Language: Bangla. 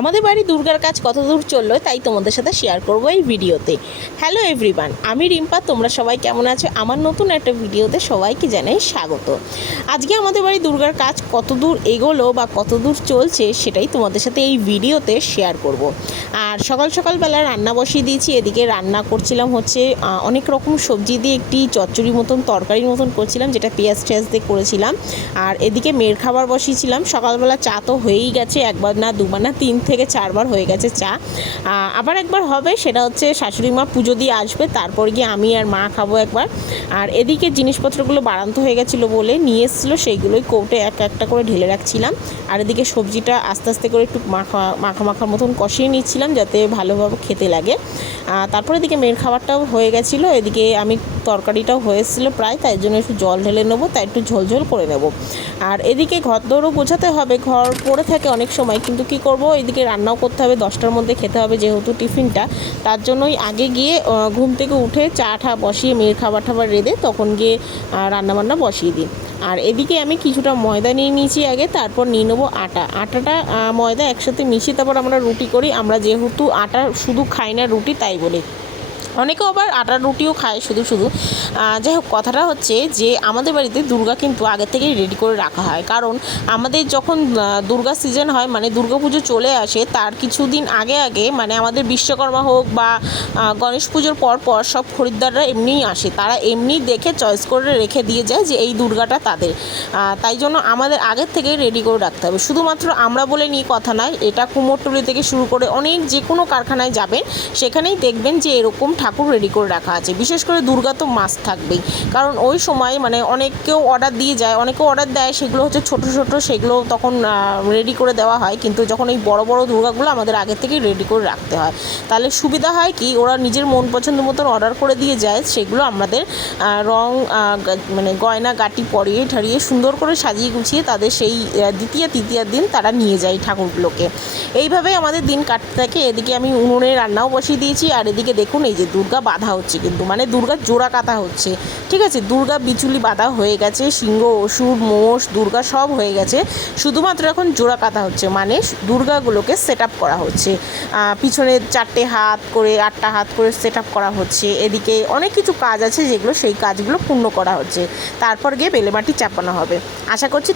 আমাদের বাড়ি দুর্গার কাজ কত দূর চললো তাই তোমাদের সাথে শেয়ার করবো এই ভিডিওতে। হ্যালো এভরিওয়ান, আমি রিম্পা। তোমরা সবাই কেমন আছো? আমার নতুন একটা ভিডিওতে সবাইকে জানাই স্বাগত। আজকে আমাদের বাড়ি দুর্গার কাজ কত দূর এগোলো বা কত দূর চলছে সেটাই তোমাদের সাথে এই ভিডিওতে শেয়ার করব। আর সকালবেলা রান্না বসিয়ে দিয়েছি। এদিকে রান্না করছিলাম হচ্ছে অনেক রকম সবজি দিয়ে একটি চচ্চড়ি মতন তরকারির মতন করছিলাম, যেটা পেঁয়াজ টেয়াজ দিয়ে করেছিলাম। আর এদিকে মেয়ের খাবার বসিয়েছিলাম। সকালবেলা চা তো হয়েই গেছে, একবার না দুবার না 3 থেকে 4 বার হয়ে গেছে চা। আবার একবার হবে, সেটা হচ্ছে শাশুড়ি মা পুজো দিয়ে আসবে, তারপর গিয়ে আমি আর মা খাবো একবার। আর এদিকে জিনিসপত্রগুলো বাড়ান্ত হয়ে গেছিলো বলে নিয়ে এসেছিলো, সেইগুলোই কৌটে একটা করে ঢেলে রাখছিলাম। আর এদিকে সবজিটা আস্তে আস্তে করে একটু মাখার মতন কষিয়ে নিচ্ছিলাম যাতে ভালোভাবে খেতে লাগে। তারপর এদিকে মেয়ের খাবারটাও হয়ে গেছিলো। এদিকে আমি তরকারিটাও হয়েছিল প্রায়, তাই জন্য একটু জল ঢেলে নেবো, তাই একটু ঝোলঝোল করে নেব। আর এদিকে ঘর দৌড়ও গোছাতে হবে, ঘর পড়ে থাকে অনেক সময়, কিন্তু কি করব, এদিকে রান্নাও করতে হবে, 10টার মধ্যে খেতে হবে যেহেতু টিফিনটা। তার জন্যই আগে গিয়ে ঘুম থেকে উঠে চা ঠা বসিয়ে মেয়ের খাবার রেঁধে তখন গিয়ে রান্নাবান্না বসিয়ে দিই। আর এদিকে আমি কিছুটা ময়দা নিয়ে নিয়েছি আগে, তারপর নিয়ে নেবো আটাটা ময়দা একসাথে মিশিয়ে তারপর আমরা রুটি করি। আমরা যেহেতু আটা শুধু খাই না রুটি, তাই বলি। অনেকেও আবার আটার রুটিও খায় শুধু। যাই হোক, কথাটা হচ্ছে যে আমাদের বাড়িতে দুর্গা কিন্তু আগে থেকেই রেডি করে রাখা হয়, কারণ আমাদের যখন দুর্গা সিজন হয়, মানে দুর্গা পুজো চলে আসে তার কিছুদিন আগে মানে আমাদের বিশ্বকর্মা হোক বা গণেশ পুজোর পর সব খরিদ্দাররা এমনিই আসে, তারা এমনি দেখে চয়েস করে রেখে দিয়ে যায় যে এই দুর্গাটা তাদের। তাই জন্য আমাদের আগের থেকেই রেডি করে রাখতে হবে। শুধুমাত্র আমরা বলে নিয়ে কথা নয়, এটা কুমোরটুলি থেকে শুরু করে অনেক যে কোনো কারখানায় যাবেন সেখানেই দেখবেন যে এরকম ঠাকুর রেডি করে রাখা আছে। বিশেষ করে দুর্গা তো মাস্ট থাকবেই, কারণ ওই সময় মানে অনেকেও অর্ডার দিয়ে যায়, অনেকেও অর্ডার দেয়, সেগুলো হচ্ছে ছোট সেগুলো তখন রেডি করে দেওয়া হয়। কিন্তু যখন এই বড় দুর্গাগুলো আমাদের আগে থেকেই রেডি করে রাখতে হয়, তাহলে সুবিধা হয় কি, ওরা নিজের মন পছন্দ মতন অর্ডার করে দিয়ে যায়, সেগুলো আমাদের রং মানে গয়না গাটি পরিয়ে ঠারিয়ে সুন্দর করে সাজিয়ে গুছিয়ে তাদের সেই তৃতীয়ার দিন তারা নিয়ে যায় ঠাকুরগুলোকে। এইভাবেই আমাদের দিন কাটতে থাকে। এদিকে আমি উনুনে রান্নাও বসিয়ে দিয়েছি। আর এদিকে দেখুন এই যে দুর্গা বাঁধা হচ্ছে, কিন্তু মানে দুর্গার জোড়া কাটা হচ্ছে, ঠিক আছে। দুর্গা বিচুলি বাঁধা হয়ে গেছে, সিংহ অসুর মোষ দুর্গা সব হয়ে গেছে, শুধুমাত্র এখন জোড়া কাটা হচ্ছে, মানে দুর্গাগুলোকে সেট আপ করা হচ্ছে। পিছনে 4টে হাত করে 8টা হাত করে সেট আপ করা হচ্ছে। এদিকে অনেক কিছু কাজ আছে যেগুলো সেই কাজগুলো পূর্ণ করা হচ্ছে, তারপর গিয়ে বেলে মাটি চাপানো হবে। আশা করছি